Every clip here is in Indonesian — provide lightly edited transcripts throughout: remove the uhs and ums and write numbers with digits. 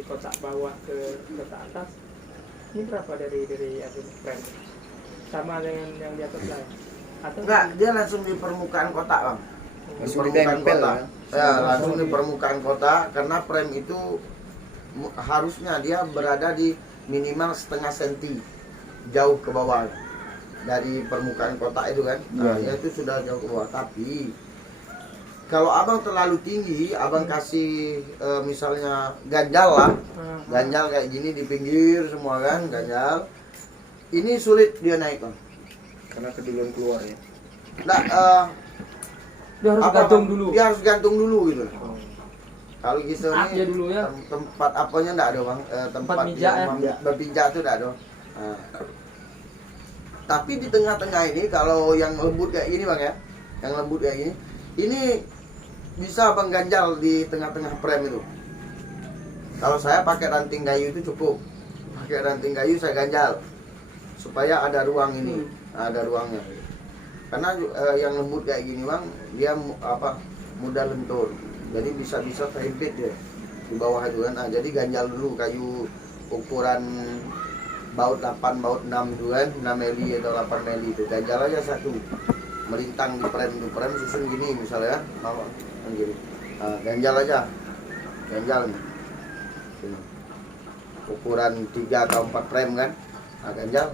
dari kotak bawah ke kotak atas ini berapa dari frame sama dengan yang di atas lain atau enggak, dia langsung di permukaan kotak bang. Di Langsung permukaan ditempel, kotak ya? ya, langsung di permukaan kotak karena frame itu harusnya dia berada di minimal setengah senti jauh ke bawah dari permukaan kotak itu kan. Nah, Ya. itu sudah jauh ke bawah. Tapi kalau abang terlalu tinggi, abang kasih misalnya ganjal lah, ganjal kayak gini di pinggir semua kan, ganjal. Ini sulit dia naik bang. Karena keduluan keluar ya. Nah, dia harus apa, gantung Bang? dulu. Dia harus gantung dulu gitu. Kalau gitu Aja dulu ya. tempat apanya enggak ada bang, tempat pijak yang ya? berpijak itu enggak ada. Nah. Tapi di tengah-tengah ini kalau yang lembut kayak gini bang ya, yang lembut kayak gini, ini bisa bang ganjal di tengah-tengah frame itu. Kalau saya pakai ranting kayu itu cukup, pakai ranting kayu saya ganjal supaya ada ruang ini, ada ruangnya. Karena yang lembut kayak gini bang, dia mudah lentur. Jadi bisa terhimpit ya di bawah itu kan. Nah, jadi ganjal dulu kayu ukuran baut 8, baut 6 itu kan, 6 mili atau 8 mili itu. Ganjal aja satu. Melintang di frame susun gini misalnya kan. Gini. Nah, ganjal aja. Ganjal nih. Sini. Ukuran 3 atau 4 frame kan. Nah, ganjal.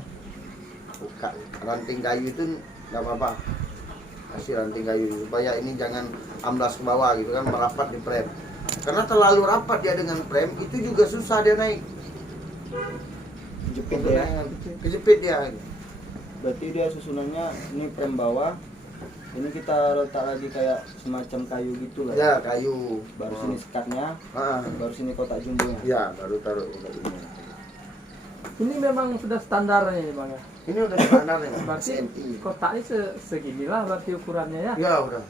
Buka ranting kayu itu enggak apa-apa. Kasih ranting kayu supaya ini jangan amblas ke bawah gitu kan, merapat di frame. Karena terlalu rapat dia dengan frame itu juga susah dia naik. Jepit ya. Kejepit dia. Berarti dia susunannya ini frame bawah, ini kita letak lagi kayak semacam kayu gitu lah. Ya, kayu. Baru sini sekatnya, Ah, baru sini kotak jumbonya. ya, baru taruh kayu. Ini memang sudah standarnya ya bang ya. Ini udah standar nih. Berarti kotak ini seginilah berarti ukurannya ya. Ya, udah.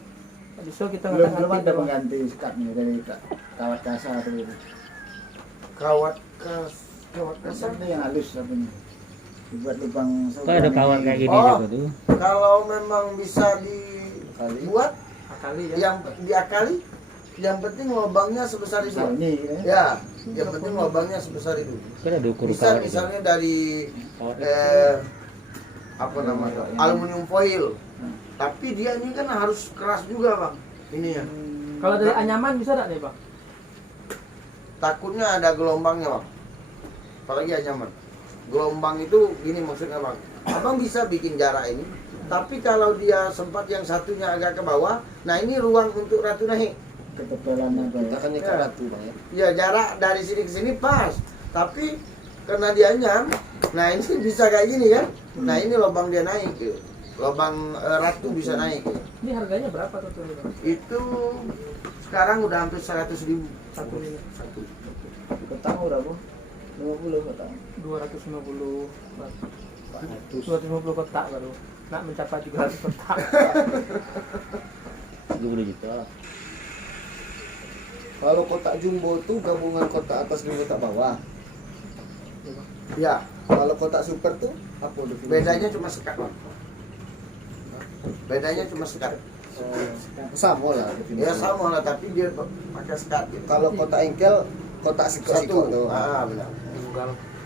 Bisa kita Belum ngata-ngatiin ada Bang. pengganti sekatnya dari kawat kasar atau itu. Kawat kasar. Itu yang halus apa ini? Dibuat lubang. Kok ada kawat kayak gini Oh. juga tuh? Kalau memang bisa dibuat Akali ya. yang diakali, yang penting lubangnya sebesar itu. Nah, ini Ya, yang penting lubangnya sebesar itu. Kan ada ukur Bisa kawat itu. misalnya dari Kawat apa namanya, aluminium foil. Tapi dia ini kan harus keras juga bang. Ini ya. Kalau dari anyaman bisa enggak nih bang? Takutnya ada gelombangnya bang. Apalagi anyaman. Gelombang itu gini maksudnya bang. Abang bisa bikin jarak ini. Tapi kalau dia sempat yang satunya agak ke bawah, nah ini ruang untuk ratu naik. ketebalannya apa ya? Kita kan nyekat Ya. batu bang ya. Ya jarak dari sini ke sini pas. Tapi karena dia anyam, nah ini bisa kayak gini kan. Nah ini lubang dia naik gitu. Lubang ratu bisa naik gitu. Ini harganya berapa tuh ini bang? Itu sekarang udah hampir 100.000 Satu ini. satu. Kotak berapa? 50 kotak. 250 Bang. 400. 250 kotak baru. Nak mencapai 300 kotak. 20 juta. Kalau kotak jumbo itu gabungan kotak atas dan kotak bawah. Ya, Kalau kotak super tuh apa definisi? bedanya cuma sekat bang. Bedanya cuma sekat. Sama lah definisi. Ya sama lah, tapi dia pakai sekat gitu. Kalau kotak engkel, kotak sikot-sikot tuh. Benar.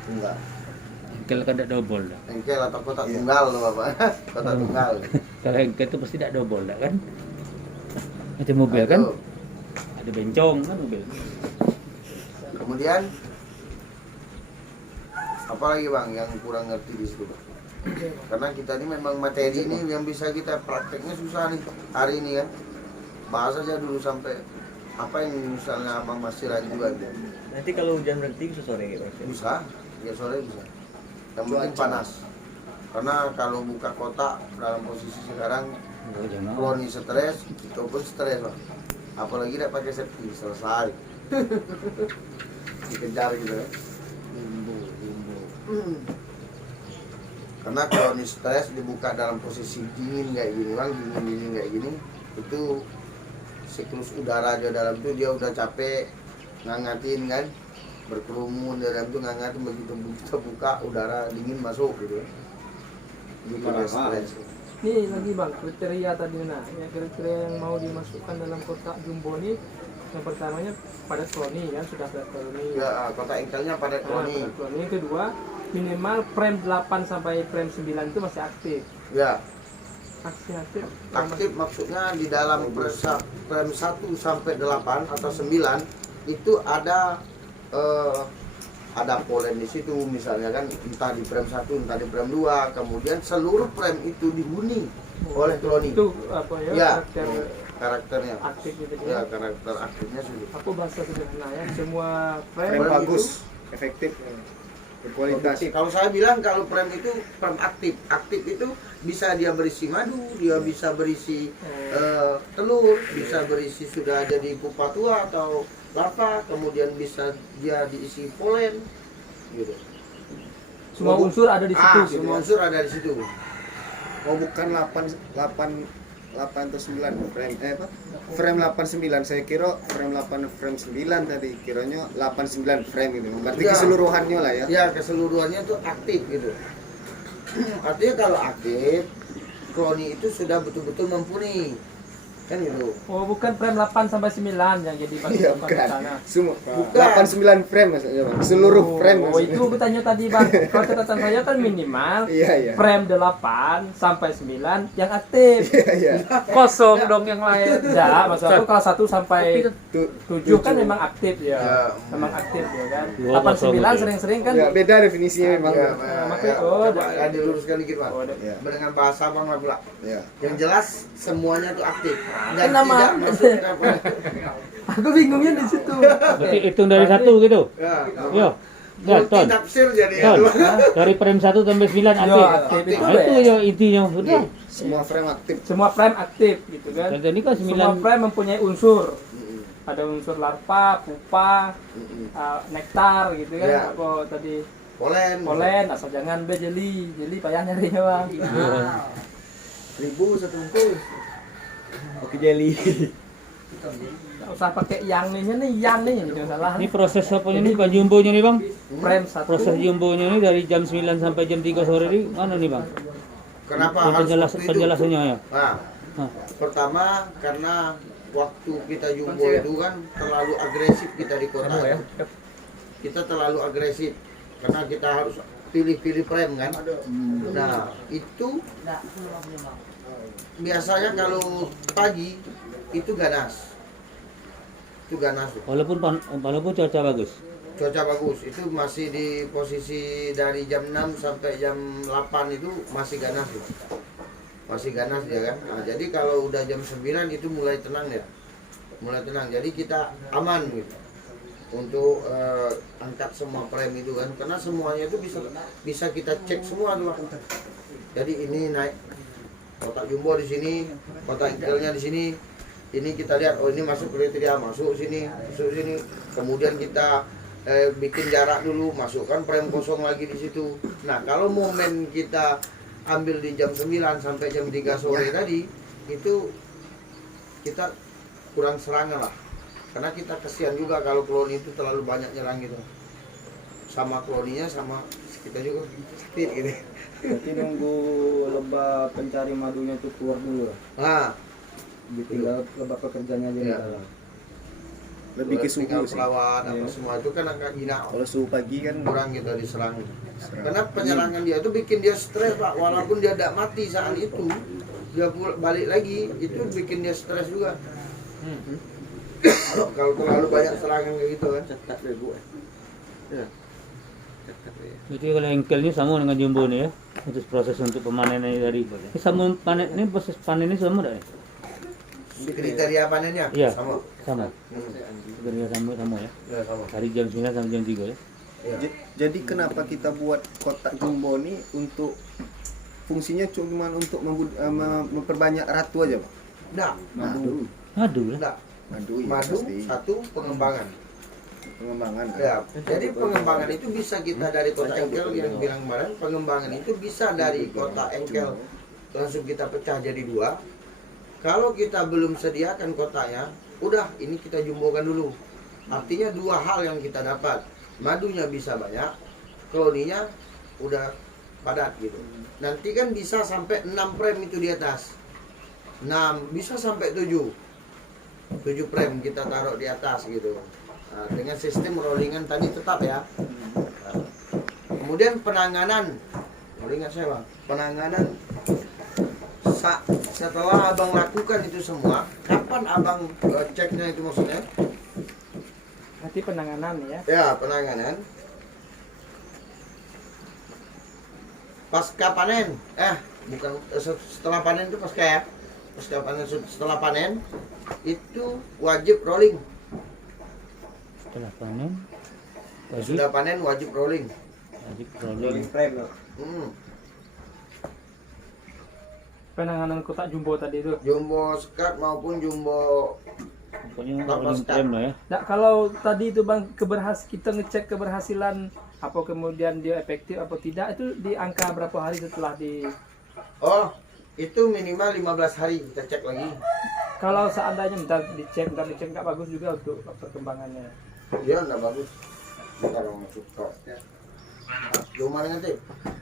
Enggak. Kalau kan tidak double dah. Engkel atau kotak Iya. tunggal loh bapak. Kotak tunggal. Kalau engkel itu pasti tidak double dah kan? Macam mobil kan? Aduh. Ada bencong kan mobil. Kemudian apa lagi bang yang kurang ngerti di situ bang? Karena kita ini memang materi ini yang bisa kita prakteknya susah nih hari ini kan. Bahas aja dulu sampai apa yang misalnya abang masih raguan. Nanti kalau hujan berhenti bisa sore gitu. Bisa, ya sore bisa. Yang penting panas. Karena kalau buka kotak dalam posisi sekarang Enggak jangan. Kloni stres, itu pun stres bang. Apalagi tidak pakai safety, selesai. Dikejar gitu ya. Jumbo. Karena kloni stres dibuka dalam posisi dingin kayak gini bang, dingin kayak gini, itu siklus udara di dalam itu dia udah capek ngangatin kan, berkerumun di dalam itu ngangatin, begitu kita buka udara dingin masuk gitu. Gitu dia stres. Nih lagi bang, kriteria tadi nah, ya kriteria yang mau dimasukkan dalam kotak jumbo ini Yang pertamanya pada kloni kan, sudah pada kloni. Ya, kotak engkelnya pada kloni. Pada kloni. Yang kedua, minimal frame 8 sampai frame 9 itu masih aktif. Ya, Aktif. aktif maksudnya di dalam frame 1 sampai 8 atau 9 itu ada polen di situ misalnya kan, entah di frame 1 entah di frame 2, kemudian seluruh frame itu dihuni oleh kloni. Itu apa ya? Ya, Karakter karakternya. aktif gitu Ya, ya. karakter aktifnya sudah. Aku bahasa sederhana ya. Semua Frame frame bagus, efektif, berkualitas. Kalau saya bilang kalau frame itu frame aktif. Aktif itu bisa dia berisi madu, dia bisa berisi telur, bisa berisi sudah jadi pupa tua atau larva, kemudian bisa dia diisi polen gitu. semua unsur ada di situ gitu semua ya. unsur ada di situ. Oh bukan 8 atau 9 frame apa? Frame 89 saya kira frame 8 frame 9 tadi kiranya 89 frame gitu. Berarti Ya. keseluruhannya lah ya. Ya, keseluruhannya itu aktif gitu. Artinya kalau aktif, kloni itu sudah betul-betul mumpuni. Kan gitu. Oh, bukan frame 8 sampai 9 yang jadi Iya patokan bukan. sana. Semua Bukan. 89 frame maksudnya Bang. Seluruh frame Oh, maksudnya. itu aku tanya tadi Bang. Kalau catatan saya kan minimal Iya iya. frame 8 sampai 9 yang aktif. Iya iya. Kosong dong yang lain. Ya, maksud aku kalau 1 sampai Tuh 7 kan memang aktif ya. Ya. Memang aktif ya kan. Dua 8 kosong 9 gitu. sering-sering kan. ya beda definisinya memang. Ya, makanya, coba diluruskan dikit Pak. Oh, Ya. Dengan bahasa Bang lah pula. Ya. Yang jelas semuanya itu aktif Kan dan nama- tidak masuk ke apa. aku bingungnya di situ. Berarti hitung dari 1 gitu. Ya, Yo. Ya, multi Ton. tafsir jadi Ton. itu. Dari frame 1 sampai 9 Yo, aktif. aktif itu Nah, itu best. ya intinya sudah. Semua frame aktif. Semua frame aktif gitu kan. Dan tadi kan Semua 9 frame mempunyai unsur. Ada unsur larva, pupa, nektar gitu kan. Ya. Apa tadi Polen. asal jangan jeli payah nyarinya Bang. Ribu satu bungkus. Oke jelly. Nggak usah pakai yang nih jadi salah. ini proses apanya nih Bang jumbonya nih Bang? Frame 1. Proses jumbonya nih dari jam 9 sampai jam 3 sore ini mana nih Bang? Kenapa harus waktu itu? Penjelasannya ya. Nah, Hah. pertama karena waktu kita jumbo itu kan terlalu agresif kita di kota ya. Kita terlalu agresif karena kita harus pilih-pilih frame kan. Nah, itu biasanya kalau pagi itu ganas. Itu ganas tuh. Walaupun cuaca bagus. Cuaca bagus itu masih di posisi dari jam 6 sampai jam 8 itu masih ganas tuh. Masih ganas dia kan. Nah, jadi kalau udah jam 9 itu mulai tenang ya. Mulai tenang. Jadi kita aman gitu. Untuk angkat semua frame itu kan, karena semuanya itu bisa kita cek semua tuh. Jadi ini naik kotak jumbo di sini, kotak engkelnya di sini. Ini kita lihat, oh ini masuk kriteria, masuk sini. Kemudian kita bikin jarak dulu, masukkan frame kosong lagi di situ. Nah, kalau momen kita ambil di jam 9 sampai jam 3 sore tadi, itu kita kurang serangan lah. Karena kita kesian juga kalau kloni itu terlalu banyak nyerang gitu. Sama kloninya sama kita juga sakit gitu. Berarti nunggu lebah pencari madunya itu keluar dulu. Nah, Tinggal lebah pekerjanya aja di Iya. dalam. Lebih ke tinggal suhu sih. perawat apa Iya. semua itu kan agak hina. Kalau suhu pagi kan Kurang kita diserang. Karena penyerangan dia itu bikin dia stres Pak, walaupun dia tidak mati saat itu, dia balik lagi itu bikin dia stres juga. Kalau terlalu banyak serangan kayak gitu kan. Cetak deh bu. Ya. Jadi kalau engkelnya sama dengan jumbo nih ya. Untuk proses untuk pemanenannya dari ini sama panen ini proses panennya sama enggak ya? Kriteria panennya Iya. sama. Sama. Hmm. Sebenarnya sama ya. Ya, sama. Dari jam 9 sampai jam 3 ya. Ya. Jadi kenapa kita buat kotak jumbo ini untuk fungsinya cuma untuk memperbanyak ratu aja, Pak? Nah, Madu. Aduh lah. nah, Madu, ya, madu pasti. satu pengembangan. Pengembangan. Ya, jadi pengembangan itu bisa kita dari kota engkel yang bilang kemarin, pengembangan itu bisa dari kota engkel langsung kita pecah jadi 2. Kalau kita belum sediakan kotaknya, udah ini kita jumbokan dulu. Artinya 2 hal yang kita dapat. Madunya bisa banyak, kloninya udah padat gitu. Nanti kan bisa sampai 6 frame itu di atas. 6 bisa sampai 7. 7 frame kita taruh di atas gitu. Nah, dengan sistem rollingan tadi tetap ya. Nah, kemudian penanganan, ingat saya bang, penanganan setelah abang lakukan itu semua, kapan abang ceknya itu maksudnya? Nanti penanganan ya. Ya, penanganan. Pasca panen. Bukan setelah panen itu pasca ya. Pasca panen, setelah panen itu wajib rolling. Setelah panen wajib Sudah panen wajib rolling. rolling. frame loh. Penanganan kotak jumbo tadi itu. Jumbo sekat maupun jumbo Pokoknya Tanpa rolling sekat. frame lah ya. Nah, kalau tadi itu bang kita ngecek keberhasilan apa kemudian dia efektif apa tidak itu di angka berapa hari setelah di Oh, itu minimal 15 hari kita cek lagi. kalau seandainya ntar dicek nggak bagus juga untuk perkembangannya. Dia enggak bagus. Kita dong suka. Cuma nanti